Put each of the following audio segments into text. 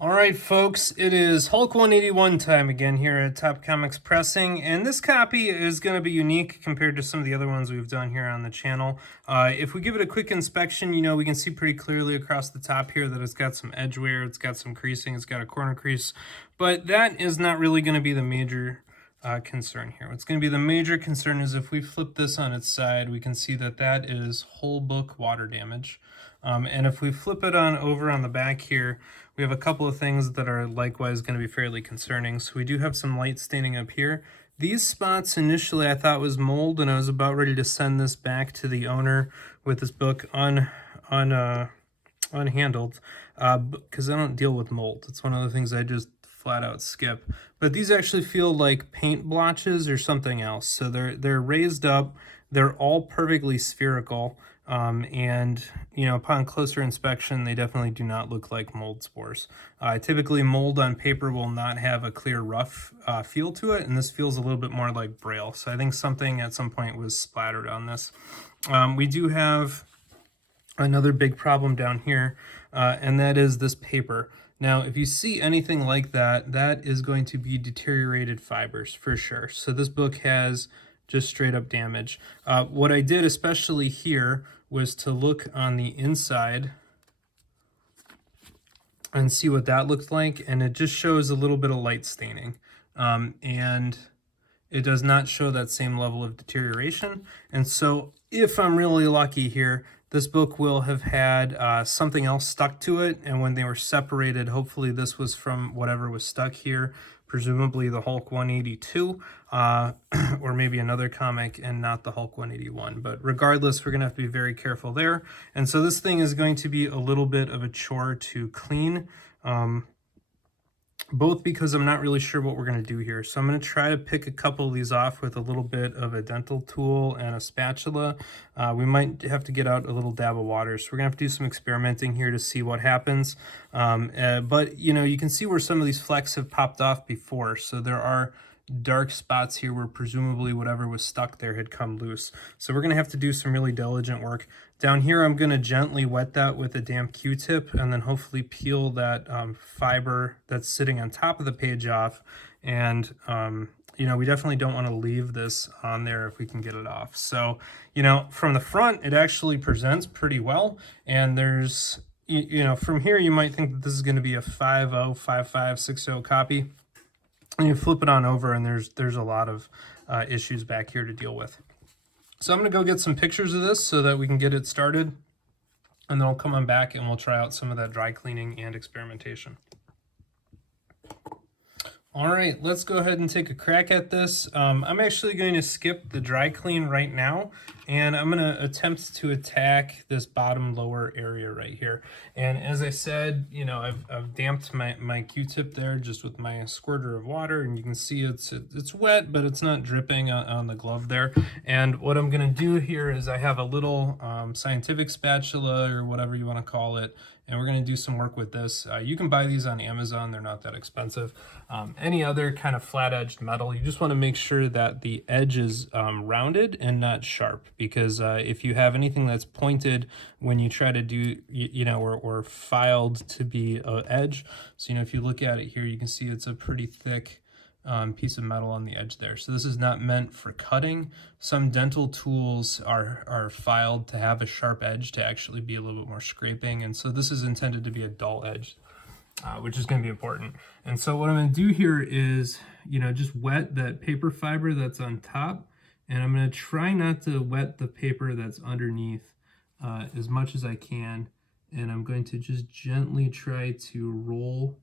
All right, folks, it is Hulk 181 time again here at Top Comics Pressing, and this copy is going to be unique compared to some of the other ones we've done here on the channel. If we give it a quick inspection, we can see pretty clearly across the top here that it's got some edge wear, it's got some creasing, it's got a corner crease, but that is not really going to be the major concern here. What's going to be the major concern is if we flip this on its side, we can see that that is whole book water damage. And if we flip it on over on the back here, we have a couple of things that are likewise going to be fairly concerning. So we do have some light staining up here. These spots initially I thought was mold, and I was about ready to send this back to the owner with this book unhandled, because I don't deal with mold. It's one of the things I just flat out skip. But these actually feel like paint blotches or something else. So they're raised up. They're all perfectly spherical. And upon closer inspection, they definitely do not look like mold spores. Typically, mold on paper will not have a clear rough feel to it, and this feels a little bit more like braille. So I think something at some point was splattered on this. We do have another big problem down here, and that is this paper. Now, if you see anything like that, that is going to be deteriorated fibers for sure. So this book has just straight up damage. What I did, especially here, was to look on the inside and see what that looked like, and it just shows a little bit of light staining. And it does not show that same level of deterioration. And so if I'm really lucky here, this book will have had something else stuck to it, and when they were separated, hopefully this was from whatever was stuck here, presumably the Hulk 182, or maybe another comic and not the Hulk 181. But regardless, we're going to have to be very careful there. And so this thing is going to be a little bit of a chore to clean. Both because I'm not really sure what we're going to do here. So I'm going to try to pick a couple of these off with a little bit of a dental tool and a spatula. We might have to get out a little dab of water. So we're going to have to do some experimenting here to see what happens. But you can see where some of these flecks have popped off before. So there are dark spots here where presumably whatever was stuck there had come loose. So we're going to have to do some really diligent work. Down here, I'm going to gently wet that with a damp Q-tip and then hopefully peel that fiber that's sitting on top of the page off. And, we definitely don't want to leave this on there if we can get it off. So, from the front, it actually presents pretty well. And there's, from here, you might think that this is going to be a 5.0, 5.5, 6.0 copy. And you flip it on over, and there's a lot of issues back here to deal with. So I'm going to go get some pictures of this so that we can get it started, and then I'll come on back and we'll try out some of that dry cleaning and experimentation. All right, let's go ahead and take a crack at this. I'm actually going to skip the dry clean right now, and I'm going to attempt to attack this bottom lower area right here. And as I said, I've damped my Q-tip there just with my squirter of water, and you can see it's wet, but it's not dripping on the glove there. And what I'm going to do here is I have a little scientific spatula or whatever you want to call it, and we're going to do some work with this. You can buy these on Amazon. They're not that expensive. Any other kind of flat-edged metal, you just want to make sure that the edge is rounded and not sharp, because if you have anything that's pointed when you try to do, or filed to be an edge, so if you look at it here, you can see it's a pretty thick piece of metal on the edge there. So this is not meant for cutting. Some dental tools are filed to have a sharp edge to actually be a little bit more scraping, and so this is intended to be a dull edge, which is going to be important. And so what I'm going to do here is, just wet that paper fiber that's on top, and I'm going to try not to wet the paper that's underneath as much as I can, and I'm going to just gently try to roll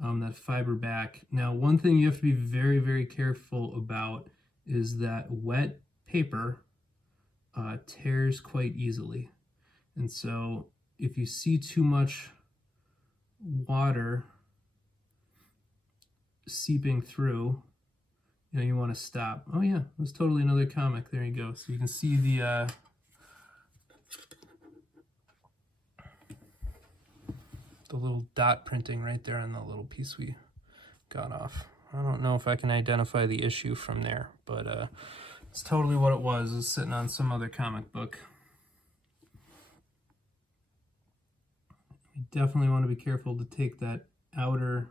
that fiber back. Now, one thing you have to be very, very careful about is that wet paper tears quite easily. And so if you see too much water seeping through, you want to stop. Oh yeah, that's totally another comic. There you go. So you can see the little dot printing right there on the little piece we got off. I don't know if I can identify the issue from there, but it's totally what it was. It's sitting on some other comic book. You definitely want to be careful to take that outer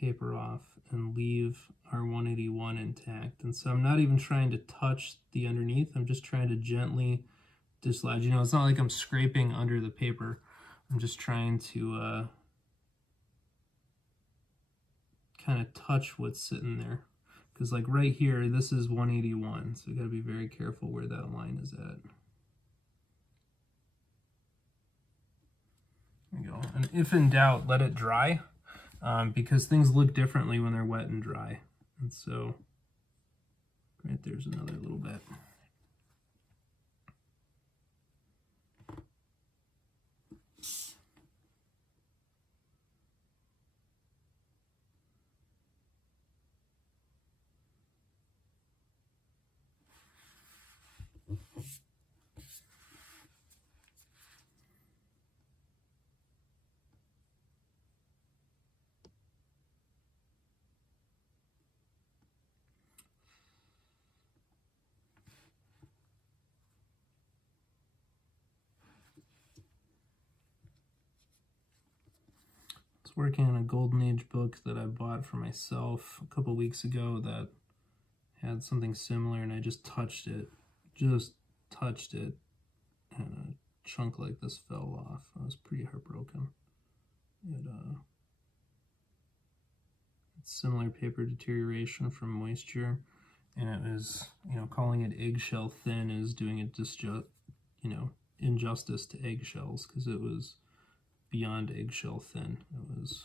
paper off and leave our 181 intact. And so I'm not even trying to touch the underneath. I'm just trying to gently dislodge. You know, it's not like I'm scraping under the paper. I'm just trying to kind of touch what's sitting there. Because like right here, this is 181. So you got to be very careful where that line is at. There you go. And if in doubt, let it dry. Because things look differently when they're wet and dry. And so right there's another little bit. Working on a Golden Age book that I bought for myself a couple weeks ago that had something similar, and I just touched it, and a chunk like this fell off. I was pretty heartbroken. It's similar paper deterioration from moisture, and it was, you know, calling it eggshell thin is doing it injustice to eggshells, because it was beyond eggshell thin. It was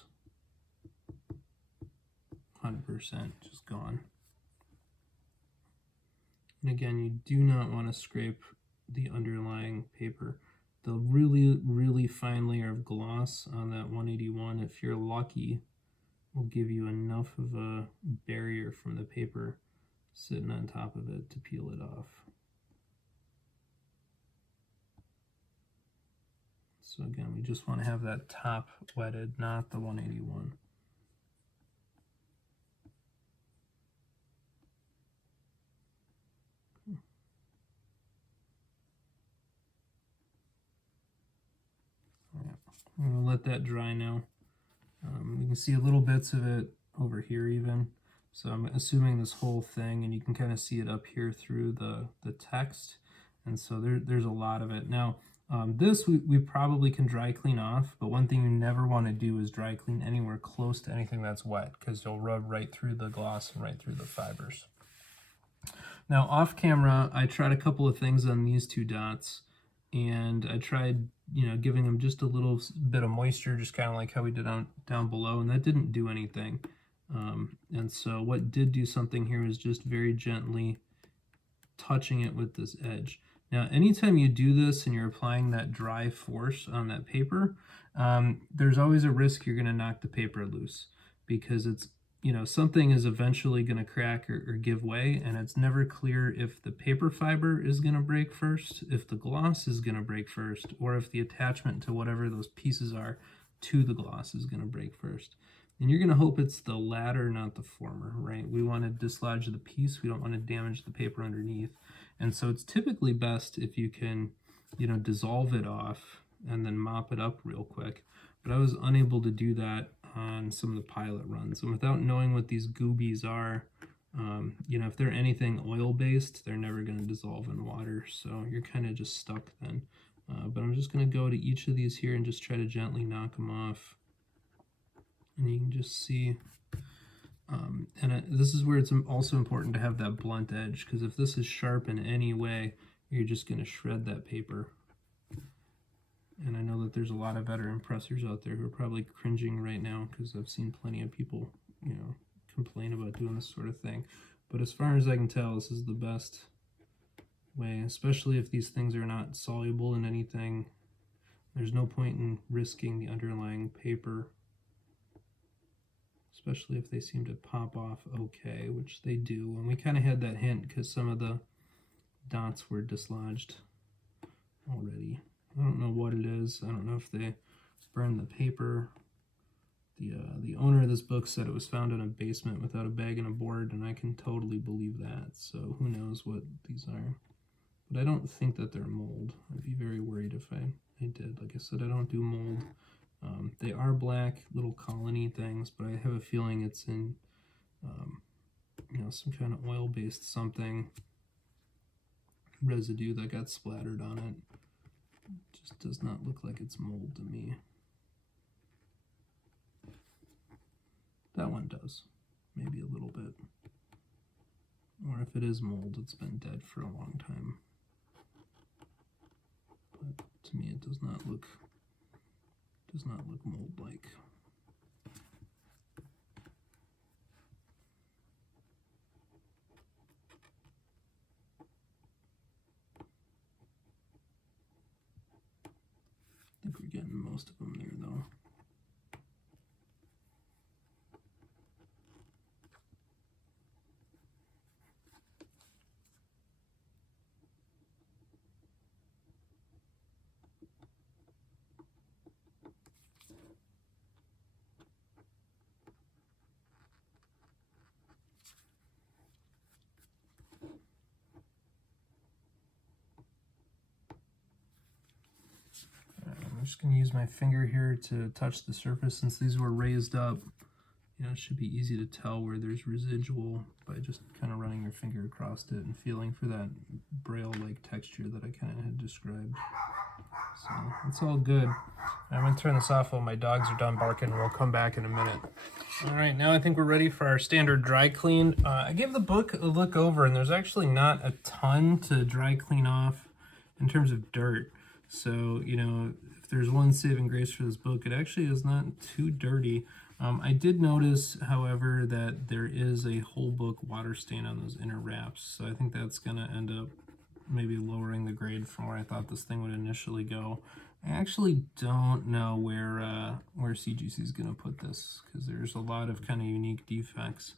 100% just gone. And again, you do not want to scrape the underlying paper. The really, really fine layer of gloss on that 181, if you're lucky, will give you enough of a barrier from the paper sitting on top of it to peel it off. So again, we just want to have that top wetted, not the 181. I'm going to let that dry now. You can see a little bits of it over here even. So I'm assuming this whole thing, and you can kind of see it up here through the text. And so there's a lot of it. Now, this we probably can dry clean off, but one thing you never want to do is dry clean anywhere close to anything that's wet, because you'll rub right through the gloss and right through the fibers. Now, off camera, I tried a couple of things on these two dots, and I tried, you know, giving them just a little bit of moisture, just kind of like how we did down below, and that didn't do anything. And so what did do something here is just very gently touching it with this edge. Now, anytime you do this and you're applying that dry force on that paper, there's always a risk you're going to knock the paper loose, because it's, you know, something is eventually going to crack or give way, and it's never clear if the paper fiber is going to break first, if the gloss is going to break first, or if the attachment to whatever those pieces are to the gloss is going to break first. And you're going to hope it's the latter, not the former, right? We want to dislodge the piece. We don't want to damage the paper underneath. And so it's typically best if you can, you know, dissolve it off and then mop it up real quick. But I was unable to do that on some of the pilot runs. And without knowing what these goobies are, you know, if they're anything oil-based, they're never going to dissolve in water. So you're kind of just stuck then. But I'm just going to go to each of these here and just try to gently knock them off. And you can just see, this is where it's also important to have that blunt edge, because if this is sharp in any way, you're just going to shred that paper. And I know that there's a lot of veteran pressers out there who are probably cringing right now, because I've seen plenty of people, you know, complain about doing this sort of thing. But as far as I can tell, this is the best way, especially if these things are not soluble in anything. There's no point in risking the underlying paper, especially if they seem to pop off okay, which they do. And we kind of had that hint because some of the dots were dislodged already. I don't know what it is. I don't know if they burned the paper. The owner of this book said it was found in a basement without a bag and a board, and I can totally believe that. So who knows what these are. But I don't think that they're mold. I'd be very worried if I did. Like I said, I don't do mold. They are black little colony things, but I have a feeling it's in some kind of oil-based something residue that got splattered on it. Just does not look like it's mold to me. That one does, maybe a little bit. Or if it is mold, it's been dead for a long time. But to me, it does not look mold-like. I think we're getting most of them there, though. I'm just going to use my finger here to touch the surface. Since these were raised up, it should be easy to tell where there's residual by just kind of running your finger across it and feeling for that braille-like texture that I kind of had described. So it's all good. I'm going to turn this off while my dogs are done barking. We'll come back in a minute. All right, now I think we're ready for our standard dry clean. I gave the book a look over, and there's actually not a ton to dry clean off in terms of dirt. So, if there's one saving grace for this book, it actually is not too dirty. I did notice, however, that there is a whole book water stain on those inner wraps. So I think that's going to end up maybe lowering the grade from where I thought this thing would initially go. I actually don't know where CGC is going to put this, because there's a lot of kind of unique defects.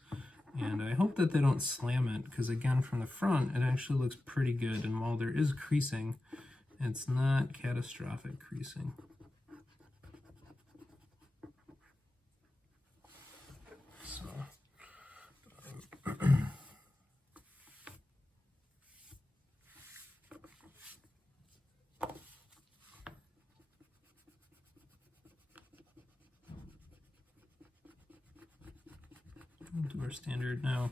And I hope that they don't slam it, because again, from the front, it actually looks pretty good. And while there is creasing, it's not catastrophic creasing. So, we'll do our standard now.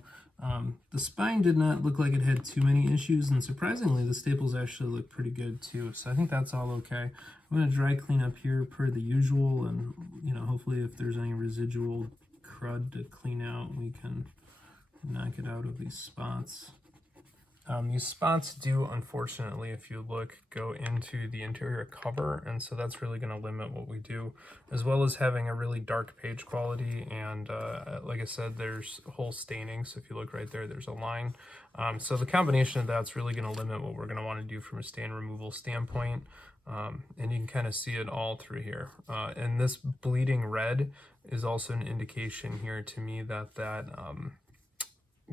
The spine did not look like it had too many issues, and surprisingly, the staples actually look pretty good too. So I think that's all okay. I'm going to dry clean up here per the usual, and hopefully if there's any residual crud to clean out, we can knock it out of these spots. These spots do, unfortunately, if you look, go into the interior cover, and so that's really going to limit what we do, as well as having a really dark page quality. And like I said, there's whole staining, so if you look right there, there's a line. So the combination of that's really going to limit what we're going to want to do from a stain removal standpoint. And you can kind of see it all through here. And this bleeding red is also an indication here to me that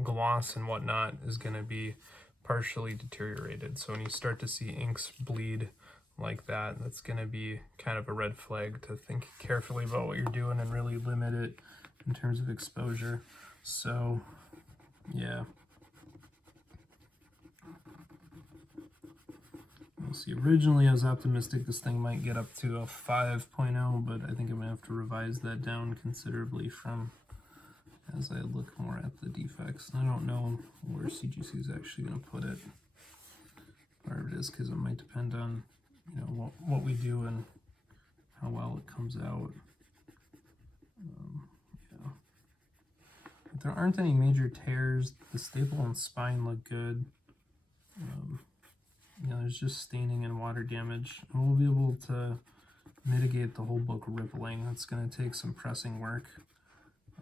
gloss and whatnot is going to be partially deteriorated. So when you start to see inks bleed like that, that's going to be kind of a red flag to think carefully about what you're doing and really limit it in terms of exposure. So yeah, we'll see. Originally I was optimistic this thing might get up to a 5.0, but I think I'm gonna have to revise that down considerably from as I look more at the defects. I don't know where CGC is actually going to put it. Part of it is because it might depend on, what we do and how well it comes out. Yeah. But there aren't any major tears. The staple and spine look good. There's just staining and water damage. And we'll be able to mitigate the whole book rippling. That's going to take some pressing work.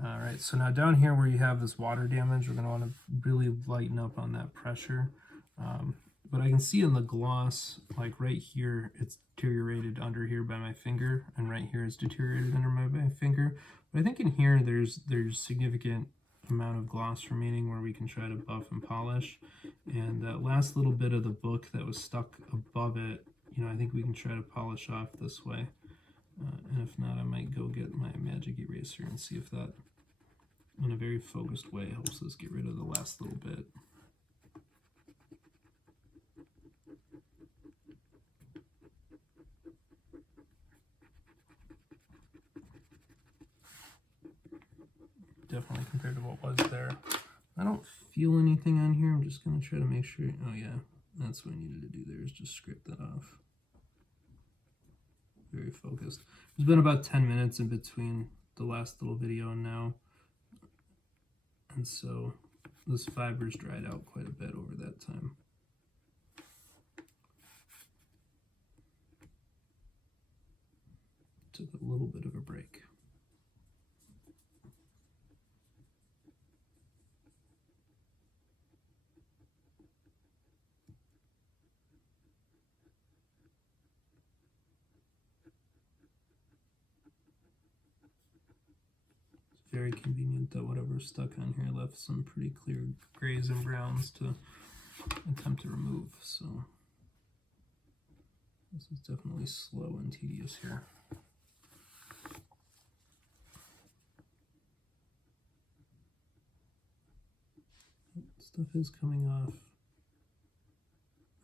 All right, so now down here where you have this water damage, we're going to want to really lighten up on that pressure. But I can see in the gloss, like right here, it's deteriorated under here by my finger, and right here it's deteriorated under my finger. But I think in here there's significant amount of gloss remaining where we can try to buff and polish. And that last little bit of the book that was stuck above it, I think we can try to polish off this way. And if not, I might go get my magic eraser and see if that, in a very focused way, helps us get rid of the last little bit. definitely compared to what was there. I don't feel anything on here. I'm just going to try to make sure. Oh yeah, that's what I needed to do there, is just scrape that off. Very focused. There's been about 10 minutes in between the last little video and now. And so those fibers dried out quite a bit over that time. Took a little bit of a break. Very convenient that whatever's stuck on here left some pretty clear grays and browns to attempt to remove. So this is definitely slow and tedious here. Stuff is coming off,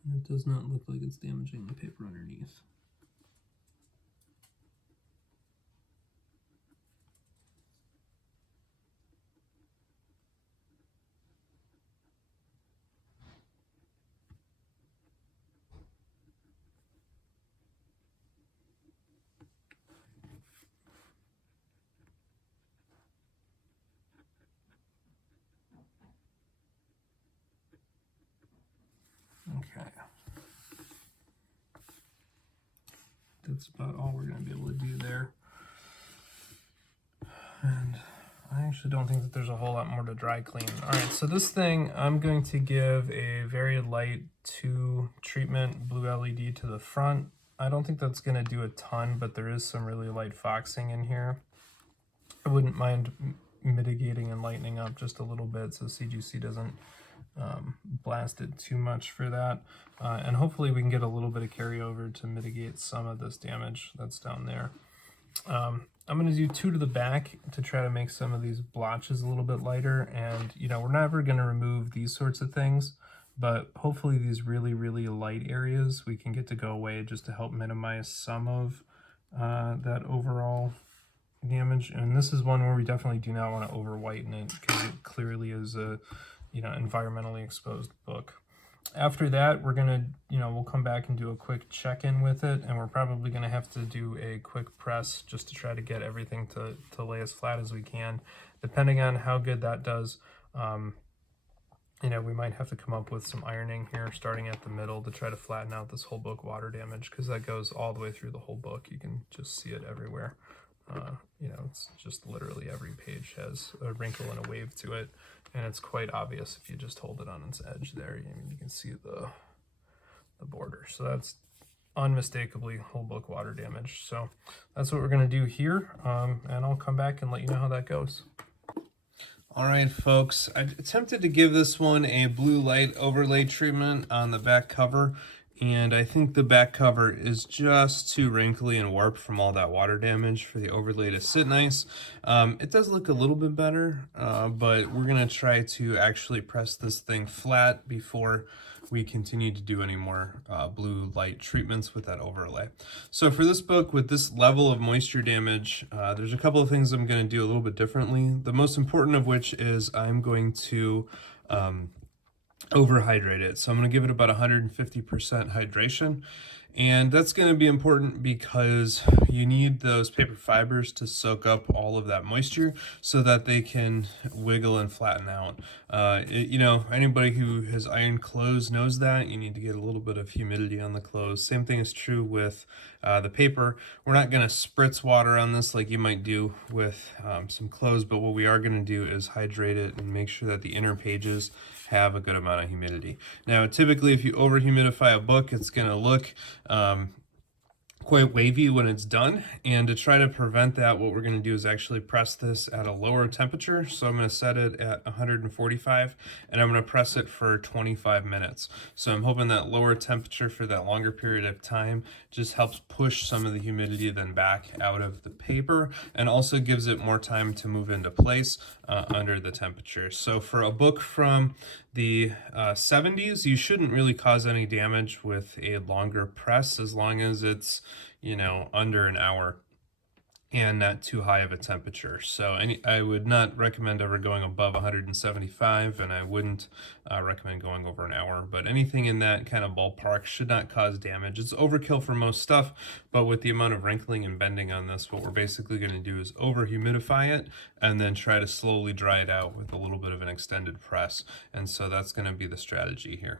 and it does not look like it's damaging the paper underneath. Okay. That's about all we're going to be able to do there. And I actually don't think that there's a whole lot more to dry clean. All right, so this thing, I'm going to give a very light 2 treatment blue LED to the front. I don't think that's going to do a ton, but there is some really light foxing in here. I wouldn't mind mitigating and lightening up just a little bit so CGC doesn't blast it too much for that. And hopefully we can get a little bit of carryover to mitigate some of this damage that's down there. I'm going to do 2 to the back to try to make some of these blotches a little bit lighter. And, you know, we're never going to remove these sorts of things, but hopefully these really, really light areas we can get to go away just to help minimize some of that overall damage. And this is one where we definitely do not want to over whiten it because it clearly is a, you know, environmentally exposed book. After that, we're gonna, you know, we'll come back and do a quick check-in with it, and we're probably gonna have to do a quick press just to try to get everything to lay as flat as we can. Depending on how good that does, you know, we might have to come up with some ironing here starting at the middle to try to flatten out this whole book water damage, because that goes all the way through the whole book. You can just see it everywhere. You know, it's just literally every page has a wrinkle and a wave to it, and it's quite obvious if you just hold it on its edge there. I mean, you can see the border. So that's unmistakably whole book water damage. So that's what we're going to do here, and I'll come back and let you know how that goes. All right, folks, I attempted to give this one a blue light overlay treatment on the back cover, and I think the back cover is just too wrinkly and warped from all that water damage for the overlay to sit nice. It does look a little bit better, but we're gonna try to actually press this thing flat before we continue to do any more blue light treatments with that overlay. So for this book, with this level of moisture damage, there's a couple of things I'm going to do a little bit differently. The most important of which is I'm going to overhydrate it. So I'm going to give it about 150% hydration. And that's going to be important because you need those paper fibers to soak up all of that moisture so that they can wiggle and flatten out. You know, anybody who has ironed clothes knows that you need to get a little bit of humidity on the clothes. Same thing is true with the paper. We're not going to spritz water on this like you might do with some clothes, but what we are going to do is hydrate it and make sure that the inner pages have a good amount of humidity. Now, typically, if you over humidify a book, it's going to look quite wavy when it's done, and to try to prevent that, what we're going to do is actually press this at a lower temperature. So I'm going to set it at 145, and I'm going to press it for 25 minutes. So I'm hoping that lower temperature for that longer period of time just helps push some of the humidity then back out of the paper, and also gives it more time to move into place under the temperature. So for a book from the 70s, you shouldn't really cause any damage with a longer press as long as it's, you know, under an hour. and not too high of a temperature. So I would not recommend ever going above 175, and I wouldn't recommend going over an hour, but anything in that kind of ballpark should not cause damage. It's overkill for most stuff, but with the amount of wrinkling and bending on this, what we're basically going to do is over humidify it and then try to slowly dry it out with a little bit of an extended press. And so that's going to be the strategy here.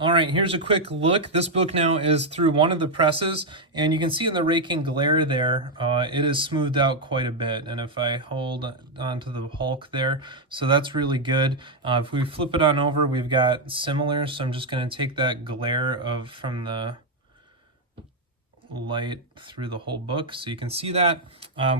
All right, here's a quick look. This book now is through one of the presses, and you can see in the raking glare there, it is smoothed out quite a bit. And if I hold onto the Hulk there, so that's really good. If we flip it on over, we've got similar, so I'm just going to take that glare from the light through the whole book so you can see that.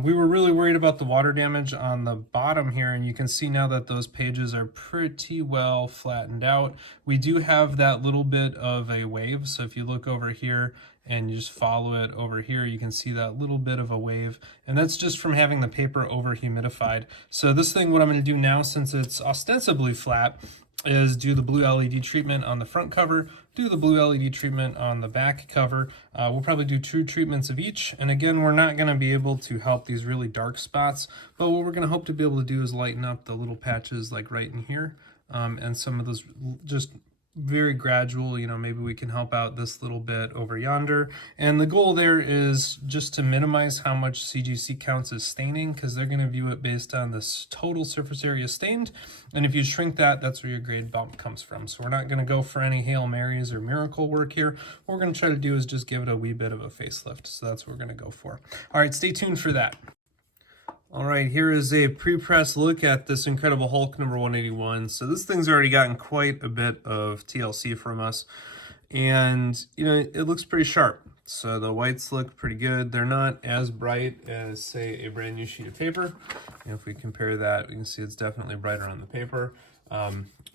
We were really worried about the water damage on the bottom here, and you can see now that those pages are pretty well flattened out. We do have that little bit of a wave, so if you look over here and you just follow it over here, you can see that little bit of a wave, and that's just from having the paper over humidified. So this thing, what I'm going to do now, since it's ostensibly flat, is do the blue LED treatment on the front cover, do the blue LED treatment on the back cover. We'll probably do 2 treatments of each. And again, we're not going to be able to help these really dark spots, but what we're going to hope to be able to do is lighten up the little patches like right in here, and some of those just very gradual, maybe we can help out this little bit over yonder. And the goal there is just to minimize how much CGC counts as staining, because they're going to view it based on this total surface area stained. And if you shrink that, that's where your grade bump comes from. So we're not going to go for any Hail Marys or miracle work here. What we're going to try to do is just give it a wee bit of a facelift. So that's what we're going to go for. All right, stay tuned for that. All right, here is a pre-press look at this Incredible Hulk number 181. So this thing's already gotten quite a bit of TLC from us, and it looks pretty sharp. So the whites look pretty good. They're not as bright as, say, a brand new sheet of paper. If we compare that, we can see it's definitely brighter on the paper.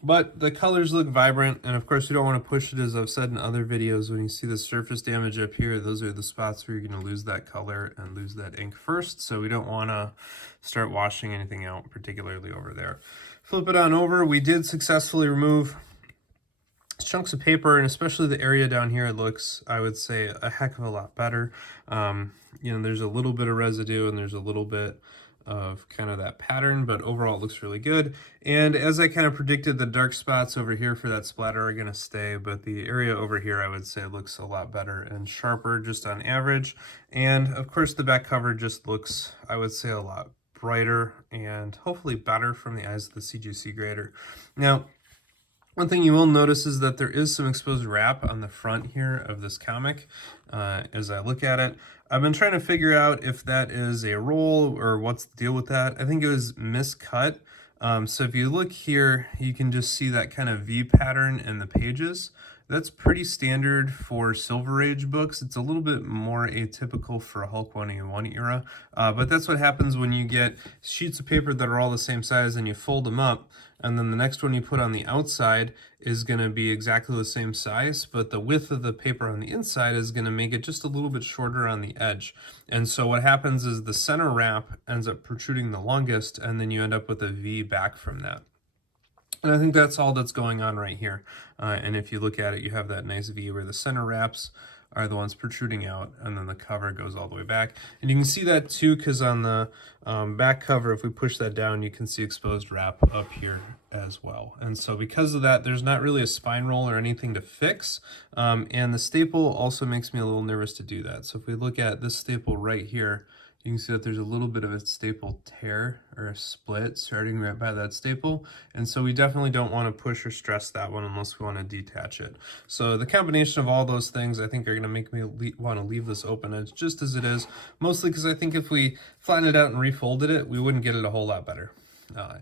But the colors look vibrant, and of course we don't want to push it. As I've said in other videos, when you see the surface damage up here, those are the spots where you're going to lose that color and lose that ink first, so we don't want to start washing anything out, particularly over there. Flip it on over. We did successfully remove chunks of paper, and especially the area down here looks, I would say, a heck of a lot better. There's a little bit of residue and there's a little bit of kind of that pattern, but overall it looks really good. And as I kind of predicted, the dark spots over here for that splatter are going to stay, but the area over here I would say looks a lot better and sharper just on average. And of course the back cover just looks, I would say, a lot brighter and hopefully better from the eyes of the CGC grader. Now, one thing you will notice is that there is some exposed wrap on the front here of this comic. As I look at it, I've been trying to figure out if that is a roll or what's the deal with that. I think it was miscut. So if you look here, you can just see that kind of V pattern in the pages. That's pretty standard for Silver Age books. It's a little bit more atypical for a Hulk 181 era, but that's what happens when you get sheets of paper that are all the same size and you fold them up, and then the next one you put on the outside is going to be exactly the same size, but the width of the paper on the inside is going to make it just a little bit shorter on the edge. And so what happens is the center wrap ends up protruding the longest, and then you end up with a V back from that. And I think that's all that's going on right here. And if you look at it, you have that nice V where the center wraps are the ones protruding out, and then the cover goes all the way back. And you can see that too, because on the back cover, if we push that down, you can see exposed wrap up here as well. And so because of that, there's not really a spine roll or anything to fix. And the staple also makes me a little nervous to do that. So if we look at this staple right here, you can see that there's a little bit of a staple tear or a split starting right by that staple. And so we definitely don't want to push or stress that one unless we want to detach it. So the combination of all those things, I think, are going to make me want to leave this open edge just as it is, mostly because I think if we flattened it out and refolded it, we wouldn't get it a whole lot better.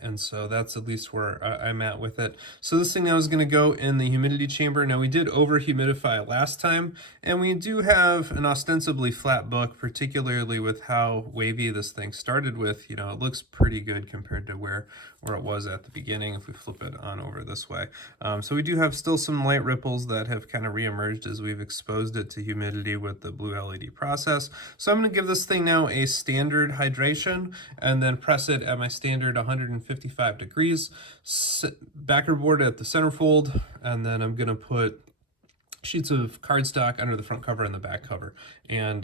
And so that's at least where I'm at with it. So this thing now is going to go in the humidity chamber. Now we did over humidify last time, and we do have an ostensibly flat book, particularly with how wavy this thing started with. It looks pretty good compared to where it was at the beginning if we flip it on over this way. So we do have still some light ripples that have kind of reemerged as we've exposed it to humidity with the blue LED process. So I'm going to give this thing now a standard hydration and then press it at my standard 155 degrees, backer board at the center fold, and then I'm going to put sheets of cardstock under the front cover and the back cover, and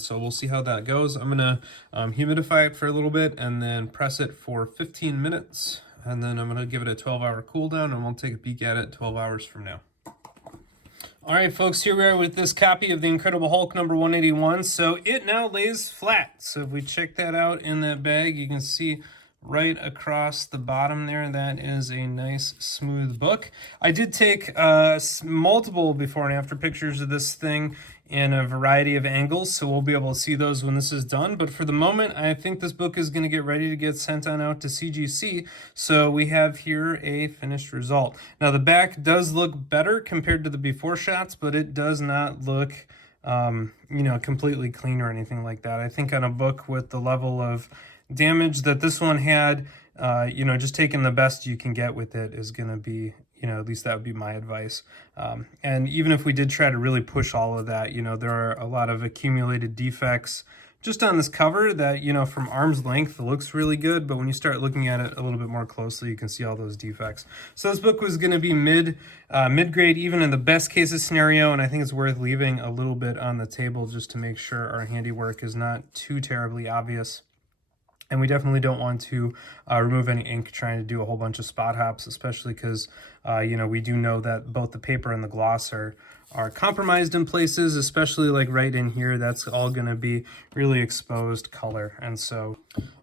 so we'll see how that goes. I'm gonna humidify it for a little bit and then press it for 15 minutes, and then I'm gonna give it a 12-hour cool down, and we'll take a peek at it 12 hours from now. All right, folks, here we are with this copy of the Incredible Hulk number 181. So it now lays flat. So if we check that out in that bag, you can see right across the bottom there, that is a nice smooth book. I did take multiple before and after pictures of this thing in a variety of angles, so we'll be able to see those when this is done. But for the moment, I think this book is going to get ready to get sent on out to CGC. So we have here a finished result. Now the back does look better compared to the before shots, but it does not look completely clean or anything like that. I think on a book with the level of damage that this one had, just taking the best you can get with it is going to be, at least that would be my advice. And even if we did try to really push all of that, there are a lot of accumulated defects just on this cover that, from arm's length looks really good, but when you start looking at it a little bit more closely, you can see all those defects. So this book was going to be mid-grade, even in the best cases scenario, and I think it's worth leaving a little bit on the table just to make sure our handiwork is not too terribly obvious. And we definitely don't want to remove any ink trying to do a whole bunch of spot hops, especially because, we do know that both the paper and the gloss are compromised in places, especially like right in here. That's all going to be really exposed color. And so,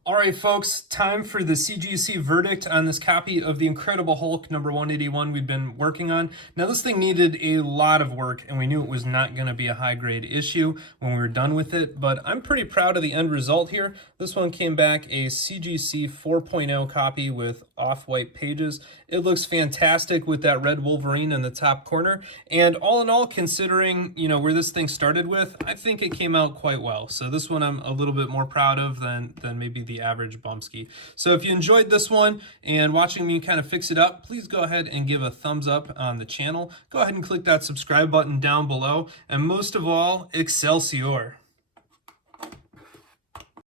all right, folks, time for the CGC verdict on this copy of The Incredible Hulk number 181 we've been working on. Now, this thing needed a lot of work, and we knew it was not going to be a high-grade issue when we were done with it, but I'm pretty proud of the end result here. This one came back a CGC 4.0 copy with off-white pages. It looks fantastic with that red Wolverine in the top corner, and all in all, considering, where this thing started with, I think it came out quite well. So this one I'm a little bit more proud of than maybe the average Bumsky. So if you enjoyed this one and watching me kind of fix it up, please go ahead and give a thumbs up on the channel. Go ahead and click that subscribe button down below. And most of all, Excelsior!